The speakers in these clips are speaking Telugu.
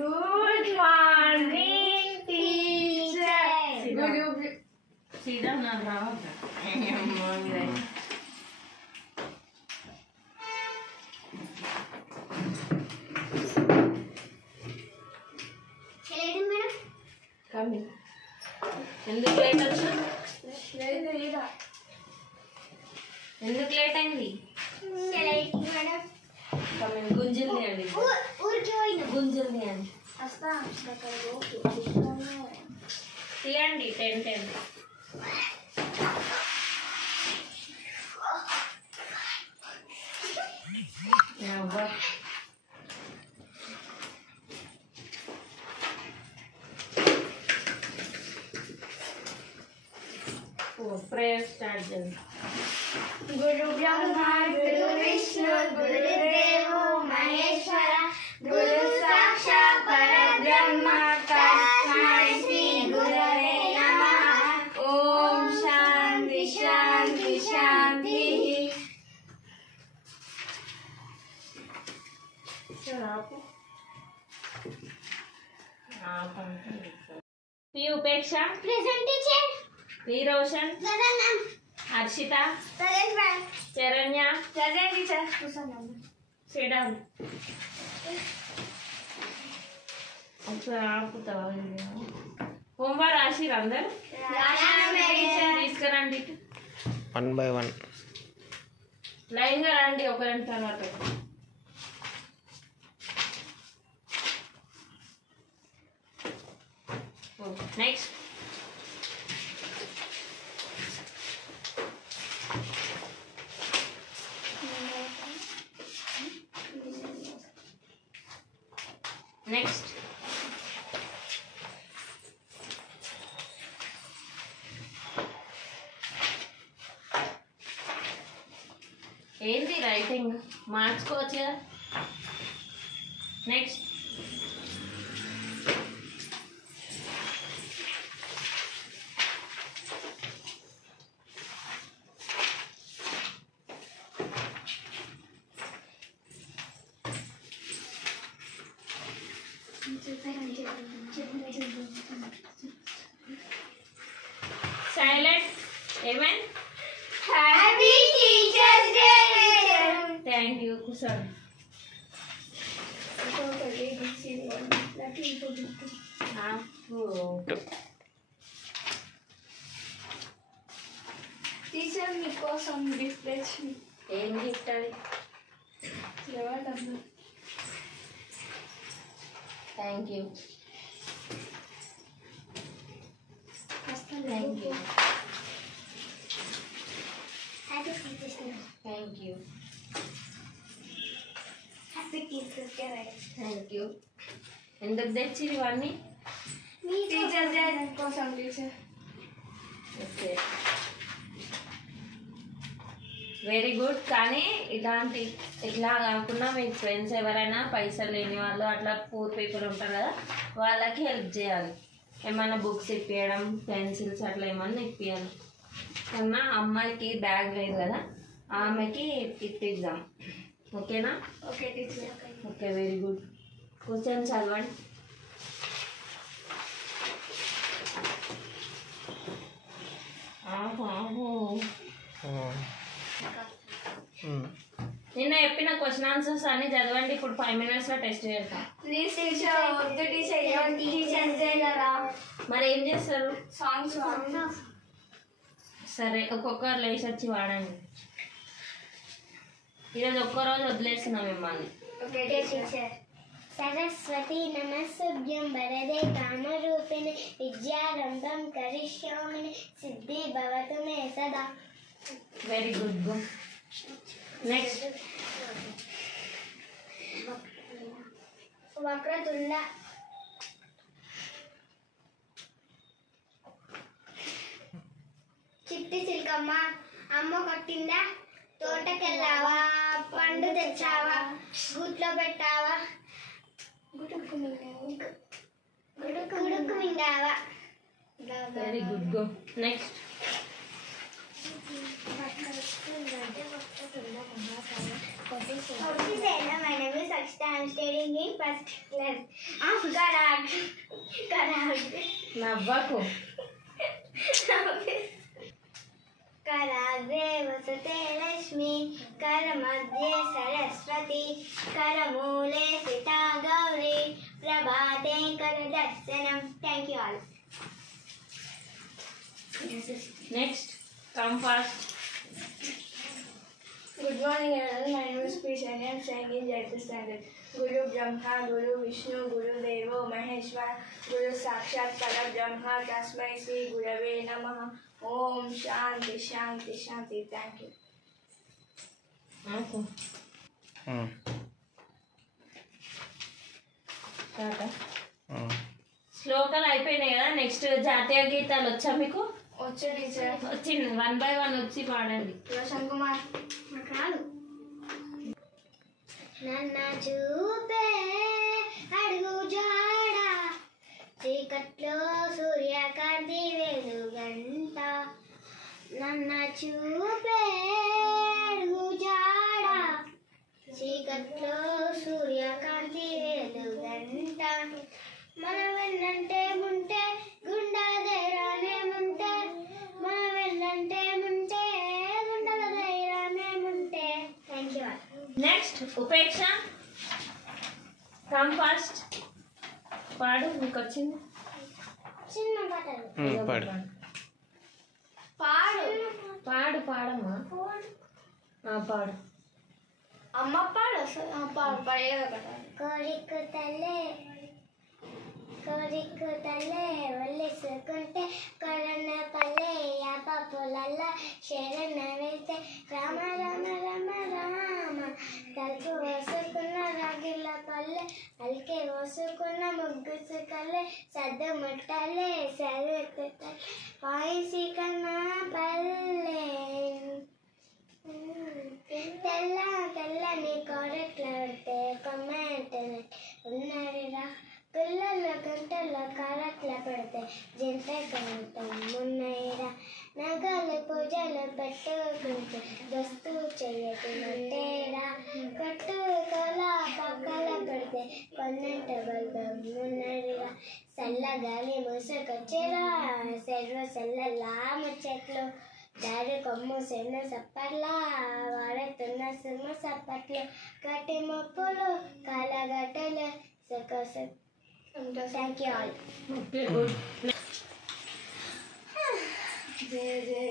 Good morning, teacher. सीधा ना रहा ఎందుకు లేట్ వచ్చా ఎందుకు లేట్ అయింది గుంజులు తీయండి గుంజులు తీయండి తీయండి 10 प्रेयर स्टार्ट करें। गुरु ब्रह्मा गुरु विष्णु गुरुदेव महेश्वर गुरु साक्षात् परब्रह्म तस्मै श्री गुरवे नमः। ओम शांति शांति शांति। P Upeksha present teacher. P Roshan present. Harshita present. Charanya present teacher. sit down अच्छा आपको तो होमवर्क राशि अंदर తీసుకురండి 1 by 1 లైన్ గా రండి ఒకరి తర్వాత నెక్స్ట్ నెక్స్ట్ ఏంటి రైటింగ్ మార్చుకోవచ్చు కదా next silent amen Happy Teachers Day. thank you kushal teacher మీకోసం గిఫ్ట్ తెచ్చింది ఏం గిఫ్ట్ అది thank you thank you thank you happy teachers day thank you ఎందుకు తెచ్చిరు ఇవన్నీ మీ టీచర్స్ డే కోసం టీచర్ ఓకే వెరీ గుడ్ కానీ ఇట్లాంటి ఇట్లా కాకుండా మీకు ఫ్రెండ్స్ ఎవరైనా పైసలు లేని వాళ్ళు అట్లా పూర్ పీపుల్ ఉంటారు కదా వాళ్ళకి హెల్ప్ చేయాలి ఏమైనా బుక్స్ ఇప్పించడం పెన్సిల్స్ అట్లా ఏమన్నా ఇప్పించాలి కన్నా అమ్మాయికి బ్యాగ్ లేదు కదా ఆమెకి ఇప్పిద్దాం ఓకేనా okay teacher okay very good కూర్చొని చదవండి నిన్న చెప్పిన క్వశ్చన్ ఆన్సర్స్ అన్ని చదవండి ఇప్పుడు 5 minutes టెస్ట్ చేద్దాం ప్లీజ్ టీచర్ వద్దు టీచర్ టీచర్స్ డే కదా మరి ఏం చేస్తారు సాంగ్స్ సరే ఒక్కొక్కరు లేచి వచ్చి వాడండి ఈరోజు ఒక్కరోజు వదిలేస్తున్నాం మిమ్మల్ని ఓకే టీచర్ सरस्वती नमस्तुभ्यं वरदे कामरूपिणे विद्यारम्भं करिष्यामि सिद्धि भवतु मे सदा వెరీ గుడ్ గో నెక్స్ట్ वक्रतुण्ड చిట్టి చిలకమ్మ అమ్మ కొట్టిందా తోటకెళ్ళావా పండు తెచ్చావా గుట్లో పెట్టావా గుడుకు మింగావా very good go next My name is Akshita. I am studying in first class of Garag. నవ్వకు. कराग्रे वसते लक्ष्मी करमध्ये सरस्वती करमूले स्थिता गौरी प्रभाते करदर्शनम. Thank you all. Next come fast. Good morning, everyone. My name is Krishan. I am studying in 8th standard. Guru Brahma, Guru Vishnu, Guru Devo Maheshwara, Guru Sakshat Parabrahma, Tasmai Shri Gurave Namaha. Om Shanti Shanti Shanti. Thank you. శ్లోకాలు అయిపోయినాయి కదా. నెక్స్ట్ జాతీయ గీతాలు వచ్చా మీకు? వచ్చే టీచర్ వచ్చింది. 1 by 1 వచ్చి పాడండి. రోషన్ కుమార్. నాకు రాదు. నన్న చూపే అడుగు జాడ చీకట్లో సూర్యకాంతి వెలుగంట. నన్న చూపే అడుగు జాడ చీకట్లో సూర్యకాంతి వెలుగంట. మన వెన్నంటే ఉంటే గుండె ధైర్యానే ఉంటే, మన వెన్నంటే ఉంటే గుండె ధైర్యానే ఉంటే. Thank you. Next Upeksha, come fast పాడు. మీకు వచ్చింది? చిన్న పాటలు పాడు. పాడమ్మా. పాడు. అమ్మ పాడు. పాడు. కోరిక తల్లే వల్లేసుకుంటే కరణ పల్లె యాప పొలల్ల శరణ వెళ్తే రామ రామ రామ రామ. తలుపు వేసుకున్న రాగిళ్ళ పల్లె అలికే వేసుకున్న ముగ్గుసు కల్లె సద్దు ముట్టలే సరుకు పాయిసి కన్నా పల్లె. తెల్లని కోరట్ల పెడితే కొమ్మంటే ఉన్నారిరా పిల్లల గంటల కారట్ల పెడితే జంట కంటం ఉన్నాయిరా. నగలు పూజలు పెట్టుకుంటే దస్తు చెయ్యకుంటేరా. కట్టు కళ పక్కల పెడితే కొన్నంట బల్బం ఉన్నదిరా. చల్లగాలి మూసుకొచ్చేరా సెర్వ సెల్లలా ముచ్చట్లు దారి కొమ్ము సెన్న సప్పట్లా వాడుతున్న సుమ్మ సప్పట్లు కట్టి మొప్పులు కాలగట్టలు సకస. Thank you all. Okay, good. జయ జయ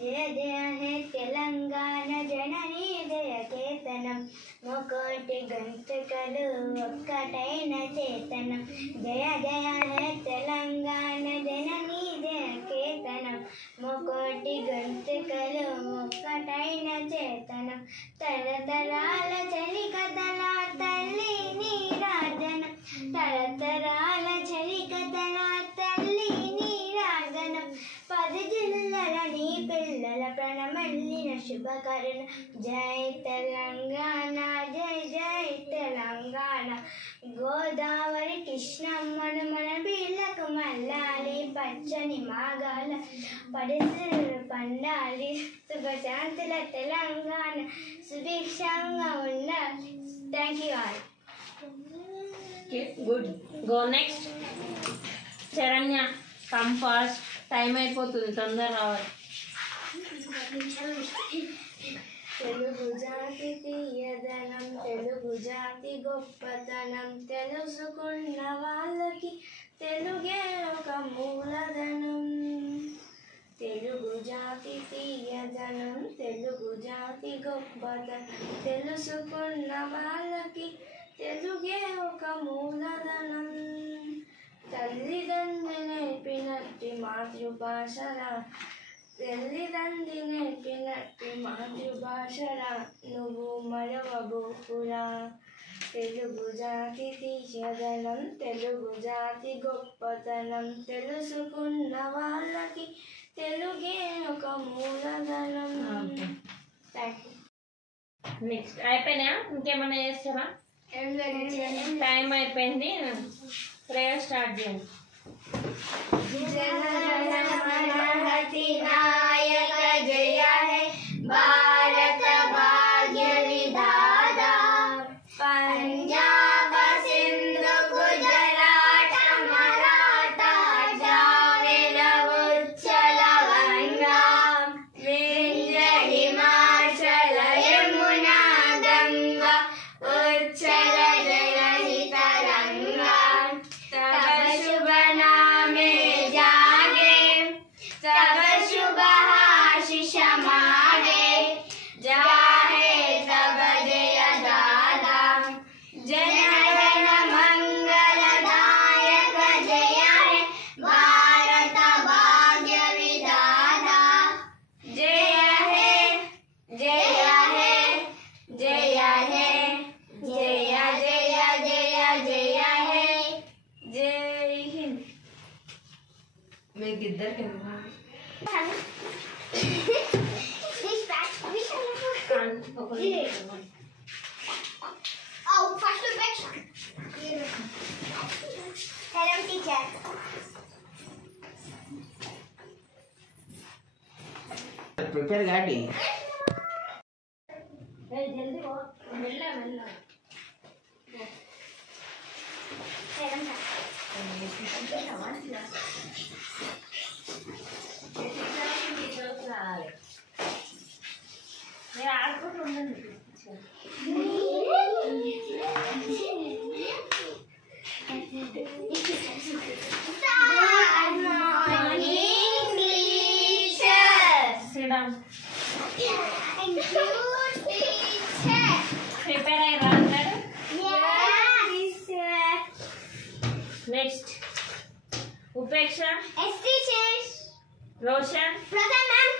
జయ జయ హే తెలంగాణ జననీ జయ కేతనం మొకోటి గంటకలు ఒక్కటైన చేతనం. జయ జయ హే తెలంగాణ జననీ జయ కేతనం మొకోటి గంటకలు ఒక్కటైన చేతనం. తరతరాల చలి కథల తల్లి నీరాజనం. తరతరాల చలి కథల తల్లి నీరాజనం. 10 జిల్లల నీ పిల్లల ప్రణమల్లిన శుభకరణ. జై తెలంగాణ జై జై తెలంగాణ. గోదావరి కృష్ణమ్మను మన పిల్లకు మల్లాలి పచ్చని మాగాల పరిస్థితులు పండాలి. సుఖశాంతుల తెలంగాణ సుభిక్షంగా ఉండాలి. Thank you all. Good. Go next. Saranya, come fast. Time అయిపోతుంది, తొందర రావాలి. తెలుగు జాతి తీయదనం, తెలుగు జాతి గొప్పతనం, తెలుసుకున్న వాళ్ళకి తెలుగే ఒక మూలధనం. తెలుగు జాతి తీయదనం, తెలుగు జాతి గొప్పతనం, తెలుసుకున్న వాళ్ళకి తెలుగే ఒక మూలధనం. తల్లిదండ్రి నేర్పినట్టి మాతృభాషరా, తల్లిదండ్రి నేర్పినట్టి మాతృభాషరా, నువ్వు మరవబోకురా. తెలుగు జాతి తీయదనం, తెలుగు జాతి గొప్పతనం, తెలుసుకున్న వాళ్ళకి తెలుగే ఒక మూలధనం. Thank you. నెక్స్ట్ అయిపోయినా? ఇంకేమైనా చేస్తారా? ఏం లేదు. టైం అయిపోయింది. ప్రేయర్ స్టార్ట్ చేయండి. नायक जय है भारत भाग्य विधाता पंजाब सिंध गुजरात मराठा द्राविड उच्चल गंगा विंध्य हिमाचल यमुना गंगा उच्चल जलधि तरंगा तब शुभ नामे जागे तब शुभ आशीष मागे जाहे तब जय दादा जन गण मंगलदायक जय है भारत भाग्य विधाता जय है जय है जय है जय जय जय जय है जय हिंद మీకు ఇద్దరికి Oh, first picture. Hello, teacher. Prepare కాండి. జల్దీ మెల్ల మెల్ల నేను ఆడుకుంటూ ఉండండి Good morning, teacher. Sriram Thank you, teacher. Prepare అయ్యారా అందరు? Yes, sir. Next Upeksha, Yes, teachers. Roshan, Present, ma'am.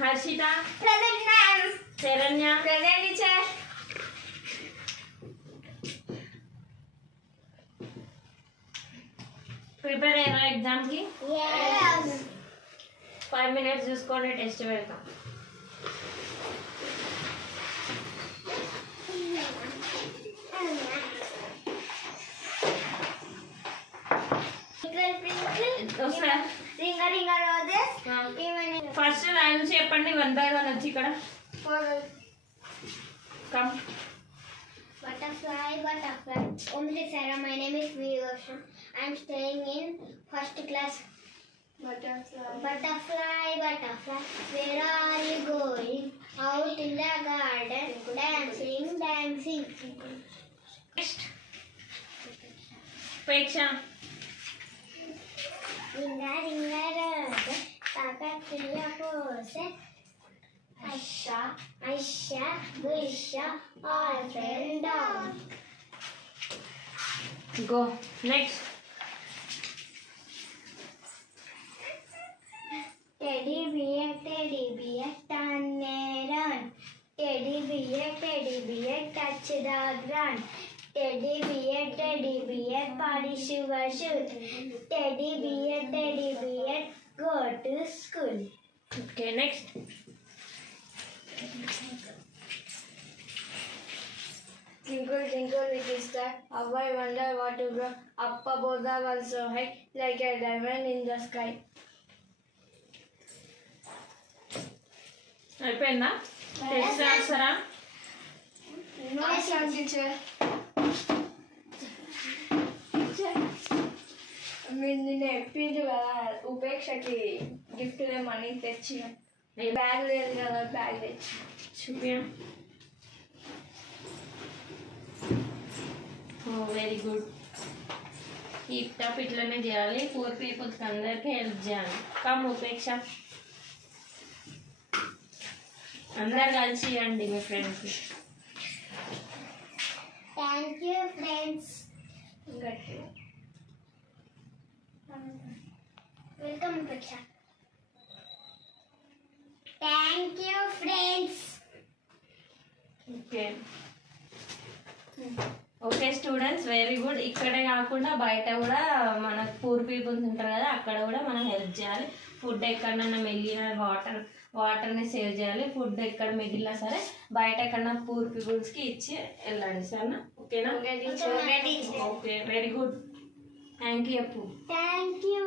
Harshitha, Present, ma'am. Saranya, Present, teacher. Prepare అయ్యారా ఎగ్జామ్కి? Yes. 5 minutes చూసుకోండి, టెస్ట్ పెడతాం. వస్తాయా? Ringa, ringa, roses. Even first lines చెప్పండి, 1 by 1 వచ్చి ఇక్కడ come. Butterfly, butterfly. Only Sarah, my name is Vivashan. I am staying in first class. Butterfly. Butterfly, butterfly, where are you going? Out in the garden, dancing, dancing. Next Upeksha, Ringa, ringa, rose, kakakilla pose. Aisha, Aisha, Gusha, all fell down. Go. Next Teddy bear, turn and run. Teddy bear, touch the ground. Teddy bear, polish your shoes. Teddy bear, go to school. Okay. Next Twinkle, twinkle, little star, how I wonder what to grow up above the world so high, like a diamond in the sky. అయిపోయిందా? టెస్ట్ రాస్తారా? No, teacher. మీరు నిన్న చెప్పింది కదా ఉపేక్షకి గిఫ్ట్ మనీ తెచ్చిన బ్యాగ్ లేదు కదా బ్యాగ్ తెచ్చిన చూపియా. Very good. ఈ టాప్ ఇట్లనే చేయాలి, పూర్ పీపుల్స్కి అందరికీ హెల్ప్ చేయాలి. కమ్ ఉపేక్ష, అందరు కలిసి ఇవ్వండి మీ ఫ్రెండ్స్కి. Thank you, friends. గట్టిగా Welcome, Upeksha. Thank you, friends. Okay okay students, very good. ఇక్కడే కాకుండా బయట కూడా మన పూర్ పీపుల్స్ ఉంటారు కదా, అక్కడ కూడా మనం హెల్ప్ చేయాలి. ఫుడ్ ఎక్కడన్నా మిగిలిన వాటర్ని సేవ్ చేయాలి. ఫుడ్ ఎక్కడ మిగిలినా సరే బయట ఎక్కడన్నా పూర్ పీపుల్స్కి ఇచ్చి వెళ్ళండి, సరేనా? ఓకేనా? Okay, very good. Thank you చెప్పు Thank you,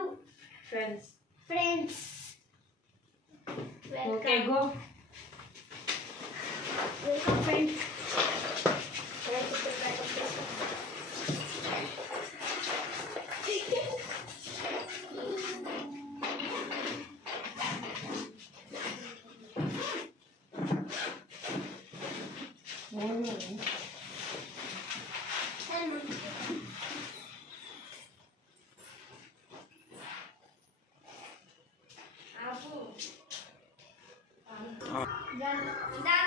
friends. friends. Okay go. Welcome, friends. Done.